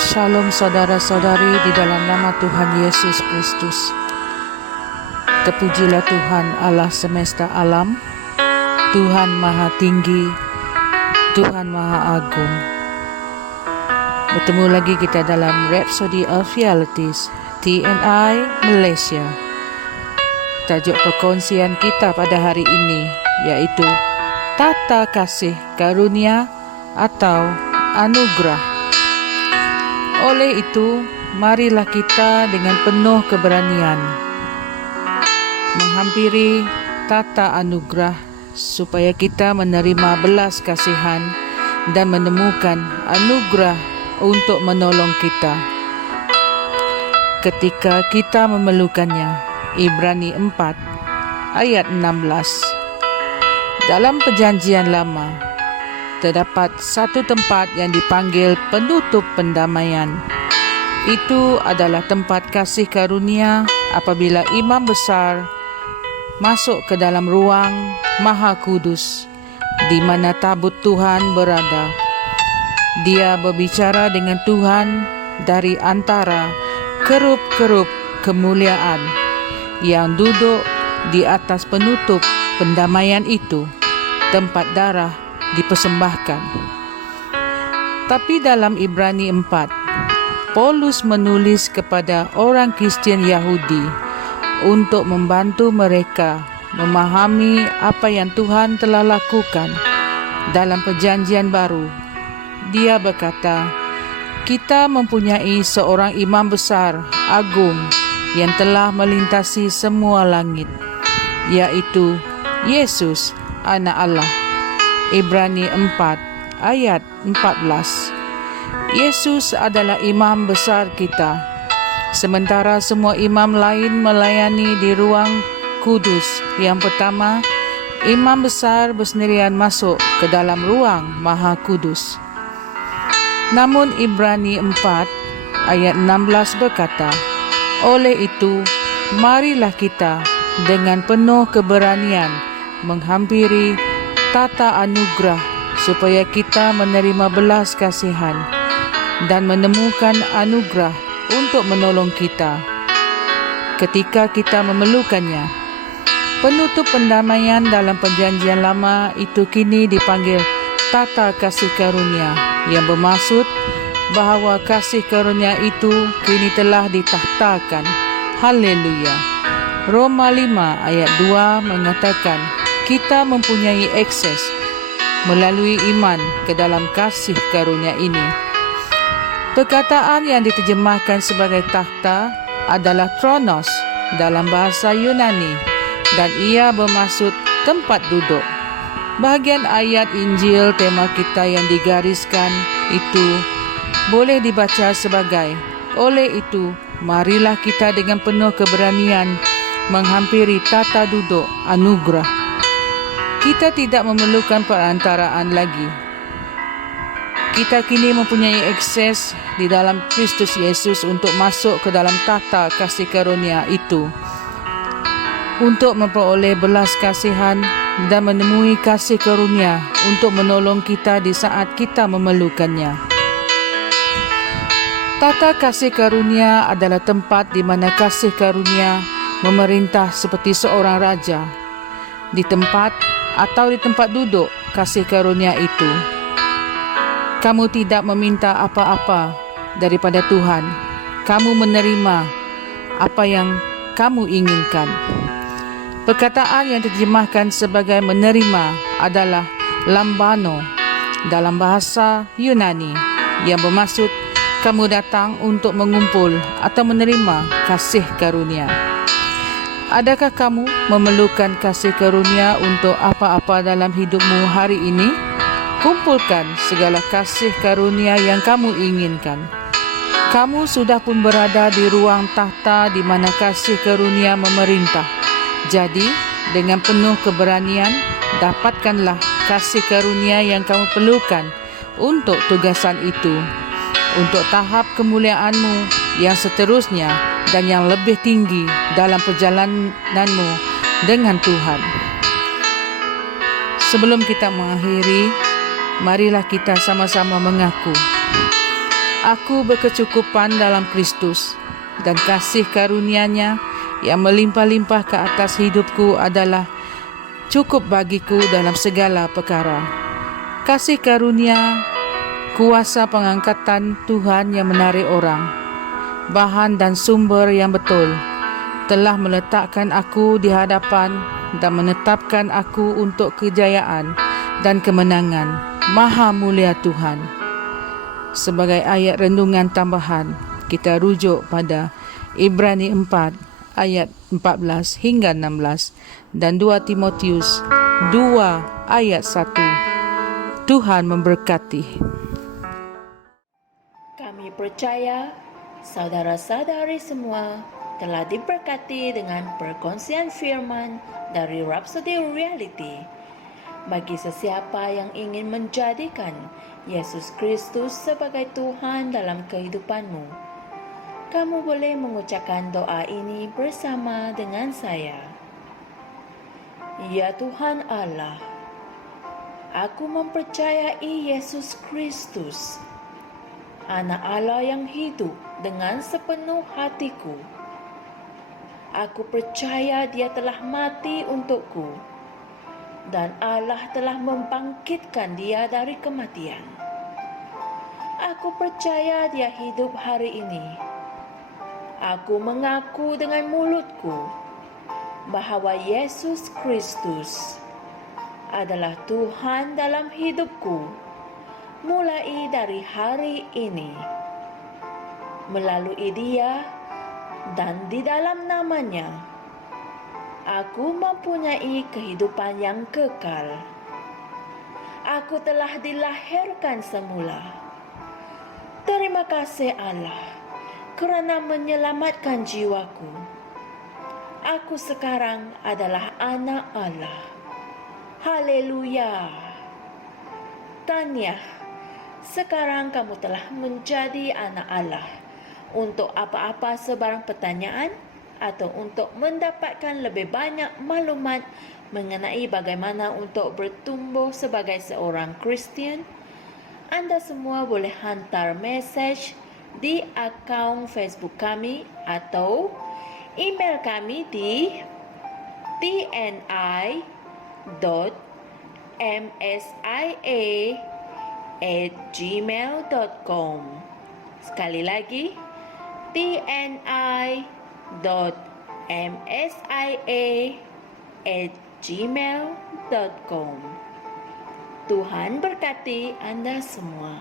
Shalom saudara-saudari di dalam nama Tuhan Yesus Kristus. Terpujilah Tuhan Allah semesta alam, Tuhan Maha Tinggi, Tuhan Maha Agung. Bertemu lagi kita dalam Rhapsody of Realities TNI Malaysia. Tajuk perkongsian kita pada hari ini yaitu Tata Kasih Karunia atau Anugerah. Oleh itu, marilah kita dengan penuh keberanian menghampiri tata anugerah supaya kita menerima belas kasihan dan menemukan anugerah untuk menolong kita ketika kita memerlukannya. Ibrani 4 ayat 16. Dalam Perjanjian Lama terdapat satu tempat yang dipanggil penutup pendamaian. Itu adalah tempat kasih karunia apabila imam besar masuk ke dalam ruang Maha Kudus di mana tabut Tuhan berada. Dia berbicara dengan Tuhan dari antara kerup-kerup kemuliaan yang duduk di atas penutup pendamaian itu, tempat darah dipersembahkan. Tapi dalam Ibrani 4, Paulus menulis kepada orang Kristian Yahudi untuk membantu mereka memahami apa yang Tuhan telah lakukan dalam Perjanjian Baru. Dia berkata, kita mempunyai seorang imam besar agung yang telah melintasi semua langit, yaitu Yesus, Anak Allah. Ibrani 4 ayat 14. Yesus adalah imam besar kita, sementara semua imam lain melayani di ruang kudus. Yang pertama, imam besar bersendirian masuk ke dalam ruang Maha Kudus. Namun Ibrani 4 ayat 16 berkata, oleh itu, marilah kita dengan penuh keberanian menghampiri tata anugerah supaya kita menerima belas kasihan dan menemukan anugerah untuk menolong kita ketika kita memerlukannya. Penutup pendamaian dalam Perjanjian Lama itu kini dipanggil tata kasih karunia, yang bermaksud bahawa kasih karunia itu kini telah ditakhtakan. Haleluya. Roma 5 ayat 2 mengatakan kita mempunyai akses melalui iman ke dalam kasih karunia ini. Perkataan yang diterjemahkan sebagai takhta adalah Thronos dalam bahasa Yunani, dan ia bermaksud tempat duduk. Bahagian ayat Injil tema kita yang digariskan itu boleh dibaca sebagai, oleh itu, marilah kita dengan penuh keberanian menghampiri tata duduk anugerah. Kita tidak memerlukan perantaraan lagi. Kita kini mempunyai akses di dalam Kristus Yesus untuk masuk ke dalam tata kasih karunia itu, untuk memperoleh belas kasihan dan menemui kasih karunia untuk menolong kita di saat kita memerlukannya. Tata kasih karunia adalah tempat di mana kasih karunia memerintah seperti seorang raja. Di tempat atau di tempat duduk kasih karunia itu, kamu tidak meminta apa-apa daripada Tuhan. Kamu menerima apa yang kamu inginkan. Perkataan yang diterjemahkan sebagai menerima adalah lambano dalam bahasa Yunani, yang bermaksud kamu datang untuk mengumpul atau menerima kasih karunia. Adakah kamu memerlukan kasih karunia untuk apa-apa dalam hidupmu hari ini? Kumpulkan segala kasih karunia yang kamu inginkan. Kamu sudah pun berada di ruang takhta di mana kasih karunia memerintah. Jadi, dengan penuh keberanian, dapatkanlah kasih karunia yang kamu perlukan untuk tugasan itu, untuk tahap kemuliaanmu yang seterusnya dan yang lebih tinggi dalam perjalananmu dengan Tuhan. Sebelum kita mengakhiri, marilah kita sama-sama mengaku, Aku berkecukupan dalam Kristus, dan kasih karunia-Nya yang melimpah-limpah ke atas hidupku adalah cukup bagiku dalam segala perkara. Kasih karunia, kuasa pengangkatan Tuhan yang menarik orang, bahan dan sumber yang betul, telah meletakkan aku di hadapan dan menetapkan aku untuk kejayaan dan kemenangan. Maha mulia Tuhan. Sebagai ayat renungan tambahan, kita rujuk pada Ibrani 4 ayat 14 hingga 16 dan 2 Timotius 2 ayat 1. Tuhan memberkati. Kami percaya saudara-saudari semua telah diberkati dengan perkongsian firman dari Rhapsody Reality. Bagi sesiapa yang ingin menjadikan Yesus Kristus sebagai Tuhan dalam kehidupanmu, kamu boleh mengucapkan doa ini bersama dengan saya. Ya Tuhan Allah, aku mempercayai Yesus Kristus, Anak Allah yang hidup dengan sepenuh hatiku. Aku percaya Dia telah mati untukku, dan Allah telah membangkitkan Dia dari kematian. Aku percaya Dia hidup hari ini. Aku mengaku dengan mulutku bahawa Yesus Kristus adalah Tuhan dalam hidupku mulai dari hari ini. Melalui Dia dan di dalam nama-Nya, aku mempunyai kehidupan yang kekal. Aku telah dilahirkan semula. Terima kasih Allah kerana menyelamatkan jiwaku. Aku sekarang adalah anak Allah. Haleluya. Tanya, sekarang kamu telah menjadi anak Allah. Untuk apa-apa sebarang pertanyaan atau untuk mendapatkan lebih banyak maklumat mengenai bagaimana untuk bertumbuh sebagai seorang Kristian, anda semua boleh hantar mesej di akaun Facebook kami atau email kami di tni.msia@gmail.com. Sekali lagi, tni.msia@gmail.com. Tuhan berkati Anda semua.